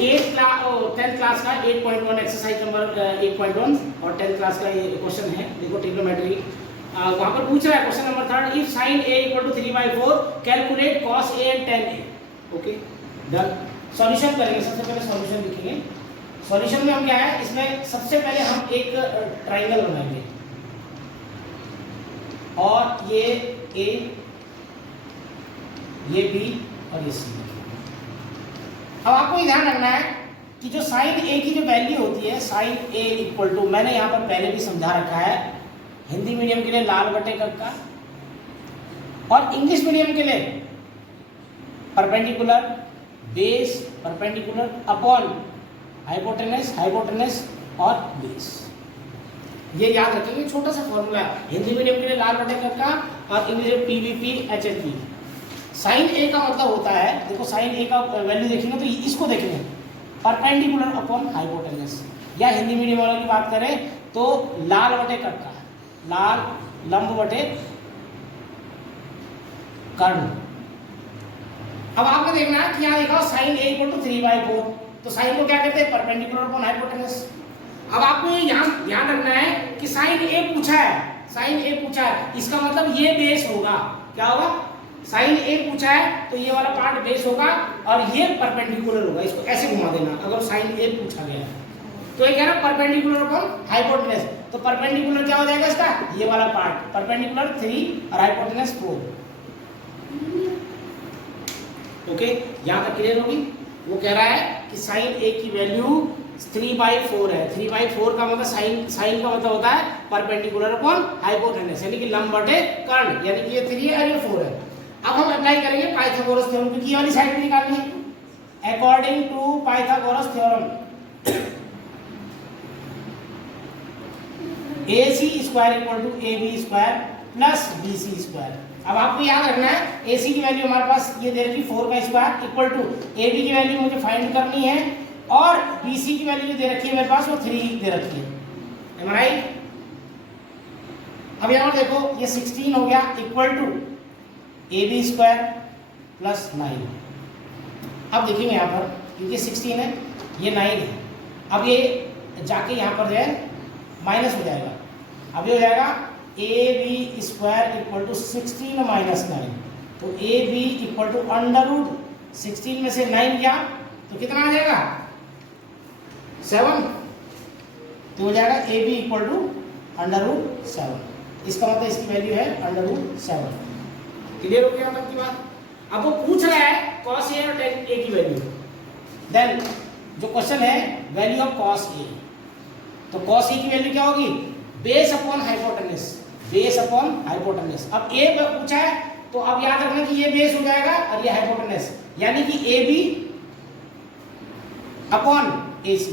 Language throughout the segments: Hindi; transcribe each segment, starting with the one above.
10th क्लास का 8.1 एक्सरसाइज नंबर 8.1 और 10th क्लास का ये क्वेश्चन है। देखो ट्रिग्नोमेट्री वहां पर पूछ रहा है question number 3, if sin a = 3/4 calculate cos a and tan a। Okay done. Solution करेंगे, सबसे पहले सॉल्यूशन लिखेंगे। सॉल्यूशन में हम क्या है, इसमें सबसे पहले हम एक ट्रायंगल बनाएंगे और ये a, ये b और ये c। अब आपको ये ध्यान रखना है कि जो साइन a की जो वैल्यू होती है, साइन a इक्वल टू, मैंने यहाँ पर पहले भी समझा रखा है, हिंदी मीडियम के लिए लाल बटे कक्का और इंग्लिश मीडियम के लिए perpendicular base, perpendicular upon hypotenuse, hypotenuse और बेस। ये याद रखेंगे, छोटा सा फॉर्मूला। हिंदी मीडियम के लिए लाल बटे कक्का और इंग्लिश में पीवीपी एचएचपी। साइन ए का मतलब होता है, देखो साइन ए का वैल्यू देखेंगे तो इसको देखेंगे परपेंडिकुलर अपॉन हाइपोटेनस, या हिंदी मीडियम वालों की बात करें तो लाल बटे कक्का, लाल लंब बटे कर्ण। अब आपने देखना है कि यहाँ देखा साइन ए = 3/4, तो साइन को क्या कहते हैं, परपेंडिकुलर अपॉन हाइपोटेनस। अब आपको यहाँ ध्यान रखना है कि साइन ए पूछा है, साइन ए पूछा है, इसका मतलब ये बेस होगा। क्या होगा, साइन ए पूछा है तो ये वाला पार्ट बेस होगा और ये परपेंडिकुलर होगा। इसको ऐसे घुमा देना अगर साइन ए पूछा गया तो ये कह रहा है परपेंडिकुलर अपॉन हाइपोटेनस, तो परपेंडिकुलर क्या हो जाएगा इसका, ये वाला पार्ट परपेंडिकुलर 3 और हाइपोटेनस 4। ओके, यहां तक क्लियर होगी। वो कह रहा है कि साइन ए की वैल्यू 3/4 है। 3/4 का मतलब साइन का मतलब होता है परपेंडिकुलर अपॉन हाइपोटेनस, यानी कि लंब बटे कर्ण, यानी कि ये 3 है और ये 4 है। अब हम अप्लाई करेंगे पाइथागोरस थ्योरम, क्योंकि ये वाली साइड भी निकालनी है। According to Pythagoras theorem AC² = AB² plus BC²। अब आपको याद रखना है AC की वैल्यू हमारे पास ये दे रखी 4 का स्क्वायर इक्वल टू AB की वैल्यू मुझे फाइंड करनी है और BC की वैल्यू जो दे रखी है मेरे पास वो 3 दे रखी है। Am I right? अब यहाँ पर देखो ये 16 हो गया इक्वल टू AB² प्लस 9। अब देखेंगे यहाँ पर क्योंकि 16 है ये 9 है, अब ये जाके यहाँ पर जो है माइनस हो जाएगा। अब ये हो जाएगा AB² = 16 - 9, तो AB = √16 में से 9 गया तो कितना आ जाएगा 7, तो हो जाएगा AB = √7। इसका मतलब इसकी वैल्यू है √7। क्लियर हो गया मतलब की बात। अब वो पूछ रहा है cos a और tan a की वैल्यू। देन जो क्वेश्चन है वैल्यू ऑफ cos a, तो cos a की वैल्यू क्या होगी, base upon hypotenuse, base upon hypotenuse. अब a पूछा है तो अब याद रखना कि ये बेस हो जाएगा और ये हाइपोटेनस, यानी कि AB अपॉन AC।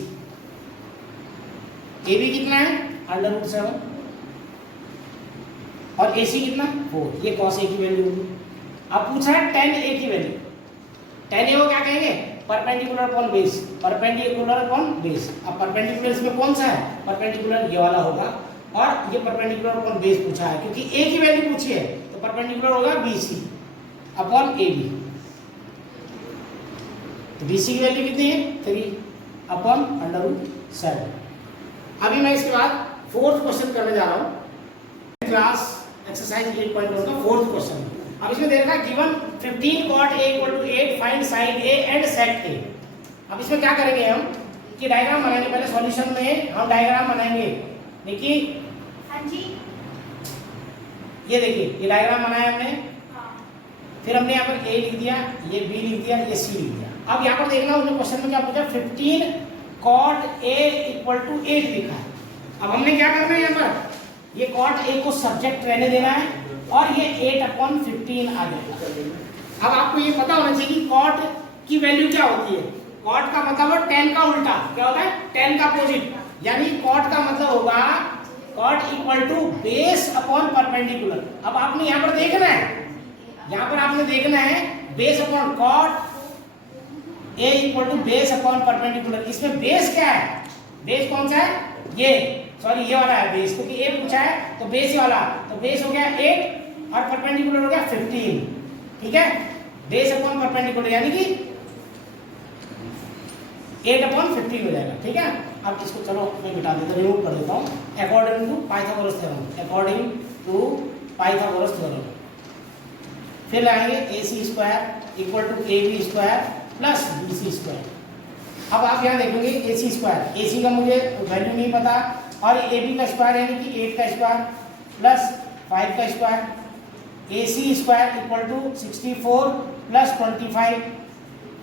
AB कितना है √7 और AC कितना 4, ये cos a की वैल्यू होगी। अब पूछा है tan a की वैल्यू। tan a को क्या कहेंगे, perpendicular upon base, perpendicular upon base. अब परपेंडिकुलर इसमें कौन सा है, परपेंडिकुलर ये वाला होगा और ये परपेंडिकुलर अपॉन बेस पूछा है क्योंकि a की वैल्यू पूछी है तो परपेंडिकुलर होगा BC अपॉन AB। तो BC की वैल्यू कितनी है 3 अपॉन √7। अभी मैं इसके बाद 4th क्वेश्चन करने जा रहा हूं, क्लास एक्सरसाइज 8.1 का 4th क्वेश्चन। अब इसमें दे रखा है given 15 cot a = 8 find sin a and sec a। अब इसमें क्या करेंगे हम कि डायग्राम बनाएंगे। पहले सॉल्यूशन में हम डायग्राम बनाएंगे। देखिए हाँ जी, ये देखिए ये डायग्राम बनाया हमने, फिर हमने यहाँ पर a लिख दिया, ये b लिख दिया, ये c लिख दिया। अब यहाँ पर देखना उसने क्वेश्चन में क्या पूछा, 15 cot a = 8 लिखा है। अब हमने क्या करना है, यहाँ पर ये cot a को सब्जेक्ट रहने देना है और ये 8/15 आ जाएगा। अब आपको ये पता होना चाहिए कि cot की वैल्यू क्या होती है। cot का मतलब है tan का उल्टा, क्या होता है tan का अपोजिट, यानी cot का मतलब होगा cot = बेस अपॉन परपेंडिकुलर। अब आपने यहाँ पर देखना है, यहाँ पर आपने देखना है base upon cot a = base upon perpendicular. इसमें बेस क्या है, बेस कौन सा है, ये सॉरी ये वाला है बेस, क्योंकि a पूछा है तो बेस वाला, तो बेस हो गया 8 और परपेंडिकुलर हो गया 15। ठीक है, बेस अपॉन परपेंडिकुलर यानी कि 8/15 हो जाएगा, ठीक है। अब इसको चलो मैं मिटा देता हूँ, रिमूव कर देता हूँ। According to Pythagoras theorem, according to Pythagoras theorem, फिर लाएंगे AC square equal to AB square plus BC square. अब आप यहाँ देखेंगे AC स्क्वायर, AC का मुझे वैल्यू नहीं पता, और AB का स्क्वायर यानी कि 8 का स्क्वायर प्लस 5 का square, AC square equal to 64 प्लस 25,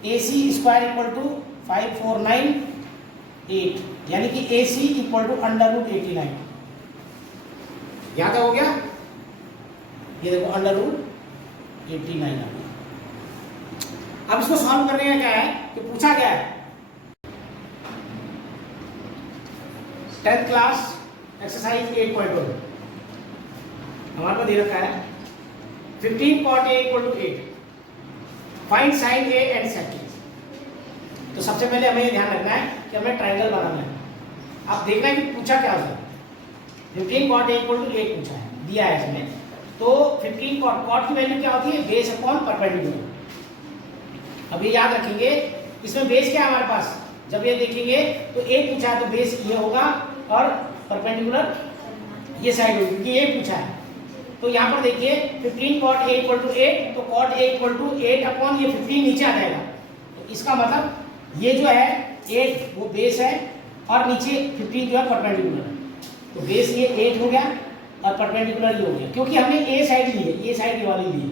AC स्क्वायर इक्वल टू 5498, यानी कि AC इक्वल टू √89। याद हो गया? ये देखो √89 आ गया। अब इसको सॉल्व करने का क्या है कि पूछा क्या है, 10th क्लास एक्सरसाइज 8.1 हमारे पास दे रखा है 15 cot A equal to 8, find sine A and sec A। तो सबसे पहले हमें ध्यान रखना है कि हमें ट्राइंगल बनाना है। आप देखना है कि पूछा क्या होता है, 15 cot A इक्वल टू 8 पूछा है, दिया है इसमें। तो 15 cot की वैल्यू क्या होती है, बेस अपॉन परपेंडिकुलर। अब ये याद रखेंगे, इसमें बेस क्या है हमारे पास, जब ये देखेंगे तो 8 पूछा है तो बेस ये होगा और परपेंडिकुलर ये साइड होगी, क्योंकि ये पूछा है। तो यहाँ पर देखिए 15 cot A इक्वल टू 8, तो cot A equal to 8 upon ये 15 नीचे आ जाएगा। तो इसका मतलब ये जो है 8 वो बेस है और नीचे 15 जो है परपेंडिकुलर है। तो बेस ये 8 हो गया और परपेंडिकुलर ये हो गया, क्योंकि हमने ए साइड ली है, ये साइड ये वाली ली है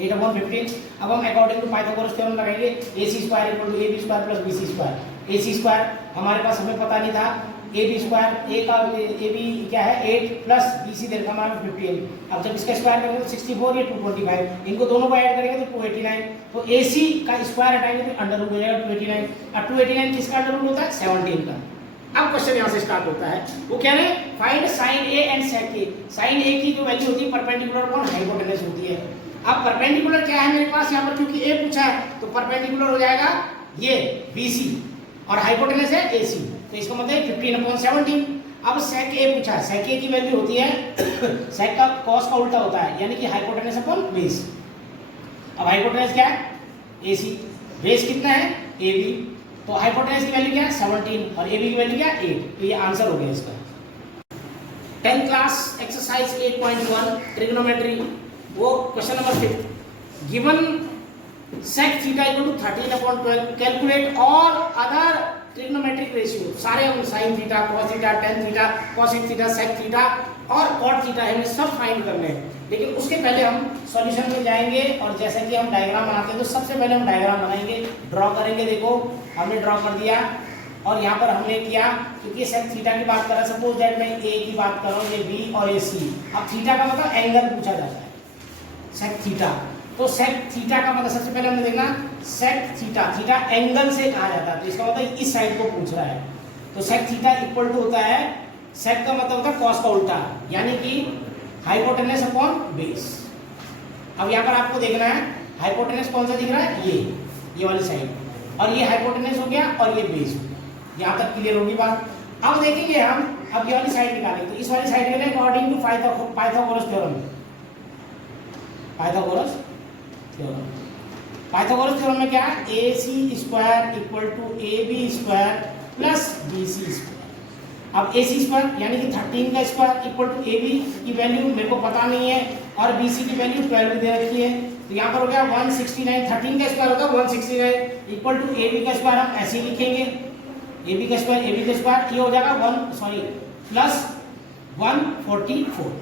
8/15। अब हम अकॉर्डिंग टू पाइथागोरस थ्योरम लगाएंगे, AC square equal to AB square plus BC square. AC square हमारे पास हमें पता नहीं था, AB स्क्वायर A का AB क्या है 8 प्लस BC देखा हमारा 15। अब जब इसका स्क्वायर करेंगे तो 64, ये 225, इनको दोनों को ऐड करेंगे तो 289। तो AC का स्क्वायर हटाएंगे तो अंडर रूट हो जाएगा 289। अब 289 किसका अंडर रूट होता है, 17 का। अब क्वेश्चन यहाँ से स्टार्ट होता है, वो कह रहे हैं find sine A and sec A। Sine A की जो वैल्यू होती है परपेंडिकुलर अपॉन हाइपोटेनस होती है। अब परपेंडिकुलर क्या है मेरे पास यहाँ पर, क्योंकि A पूछा है तो परपेंडिकुलर हो जाएगा ये BC और हाइपोटेनस है AC, तो इसका मतलब 15/17। अब sec A पूछा है, sec A की वैल्यू होती है sec का cos का उल्टा होता है, यानी कि हाइपोटेनस अपॉन बेस। अब हाइपोटेनस क्या है AC, बेस कितना है AB, तो हाइपोटेनस की वैल्यू क्या है 17 और AB की वैल्यू क्या है 8। तो ये आंसर हो गया इसका। 10th क्लास एक्सरसाइज 8.1 ट्रिग्नोमेट्री, वो question number 5, given sec theta equal to 13/12, calculate all other trigonometric ratio. सारे हम sin theta, cos theta, tan theta, cosec theta, sec theta और cot थीटा हमें सब फाइंड करने हैं। लेकिन उसके पहले हम सॉल्यूशन में जाएंगे और जैसा कि हम डायग्राम बनाते हैं तो सबसे पहले हम डायग्राम बनाएंगे, ड्रॉ करेंगे। देखो हमने ड्रॉ कर दिया और यहाँ पर हमने किया, क्योंकि sec थीटा की बात कर रहा है, सपोज दैट मैं A की बात कर रहा हूँ, ये B और ये C। अब थीटा का मतलब एंगल पूछा जाता है, sec थीटा। तो sec थीटा का मतलब सबसे पहले हमने देखना sec थीटा, थीटा एंगल से कहा जाता है, तो इसका मतलब इस साइड को पूछ रहा है। तो sec थीटा इक्वल टू होता है, sec का मतलब होता है cos का उल्टा, यानी कि हाइपोटेनस अपॉन बेस। अब यहाँ पर आपको देखना है हाइपोटेनस कौन सा दिख रहा है, ये वाली साइड, और ये हाइपोटेनस हो गया और ये बेस हो गया। यहाँ तक क्लियर होगी बात। अब देखेंगे हम, अब ये वाली साइड निकालेंगे, तो इस वाली साइड के लिए according to Pythagoras theorem, Pythagoras theorem में क्या है, AC square equal to AB square plus BC square. अब AC स्क्वायर यानी कि 13 का स्क्वायर इक्वल टू AB की वैल्यू मेरे को पता नहीं है और BC की वैल्यू 12 दे रखी है, तो यहाँ पर हो गया 169। 13 का स्क्वायर होगा 169 इक्वल टू AB का स्क्वायर हम ऐसे ही लिखेंगे, AB का स्क्वायर ये हो जाएगा प्लस 144।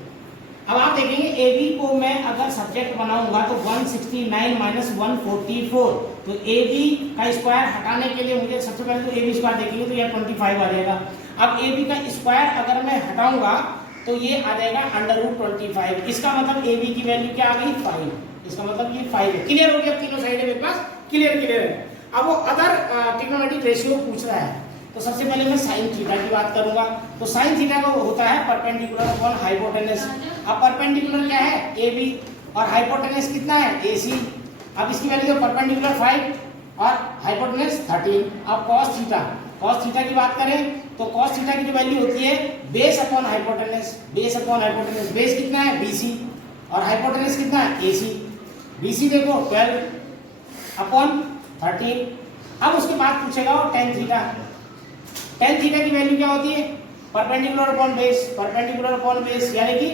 अब आप देखेंगे AB को मैं अगर सब्जेक्ट बनाऊंगा तो 169 माइनस 144, तो AB का स्क्वायर हटाने के लिए मुझे सबसे पहले तो AB स्क्वायर देखेंगे तो यह 25 आ जाएगा। अब AB का स्क्वायर अगर मैं हटाऊंगा तो ये आ जाएगा √25। इसका मतलब AB की वैल्यू क्या आ गई 5, इसका मतलब ये 5 है। क्लियर हो गया, तीनों साइड है मेरे पास, क्लियर है। अब वो अदर ट्रिग्नोमेट्रिक रेशियो पूछ रहा है, तो सबसे पहले मैं साइन थीटा की बात करूंगा। तो साइन थीटा का होता है परपेंडिकुलर अपॉन हाइपोटेनस। अब परपेंडिकुलर क्या है AB और हाइपोटेनस कितना है AC। अब इसकी वैल्यू परपेंडिकुलर 5 और हाइपोटेनस 13। अब cos थीटा की बात करें तो cos थीटा की जो वैल्यू होती है बेस अपॉन हाइपोटेनस, बेस कितना है BC और हाइपोटेनस कितना है AC। BC देखो 12 अपॉन 13। अब उसके बाद पूछेगा वो टेन थीटा। टेन थीटा की वैल्यू क्या होती है? Perpendicular upon base, perpendicular upon base यानी कि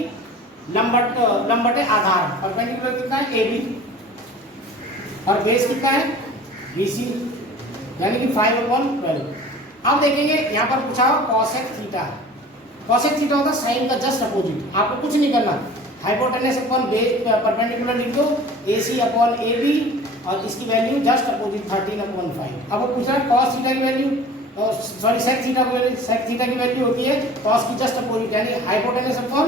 लंबटे आधार। परपेंडिकुलर कितना है? AB, और बेस कितना है? BC, यानी कि 5/12। अब देखेंगे यहाँ पर पूछा हो कॉसेक थीटा। कॉसेक थीटा होता है साइन का जस्ट अपोजिट। आपको कुछ नहीं करना, हाइपोटेनस अपॉन बेस परपेंडिकुलर लिख दो, AC अपॉन AB, और इसकी वैल्यू जस्ट अपोजिट 13/5। अब वो पूछ रहा है कॉस थीटा की वैल्यू, सॉरी सेक थीटा की वैल्यू। सेक थीटा की वैल्यू होती है कॉस की जस्ट अपोजिट, यानी हाइपोटेनस अपॉन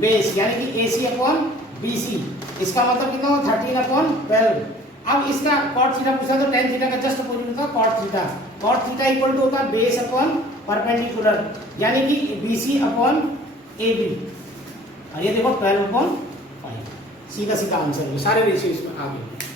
बेस, यानी कि AC अपॉन BC। इसका मतलब कितना हो? 13/12। अब इसका कॉट थीटा पूछा तो टेन थीटा का जस्ट अपोजिट होता है cot theta. Cot theta equal to होता है बेस अपॉन परपेंडिकुलर, यानी कि BC अपॉन AB, और ये देखो 12/5। सीधा सीधा आंसर है, सारे रेशियो इसमें आ गए।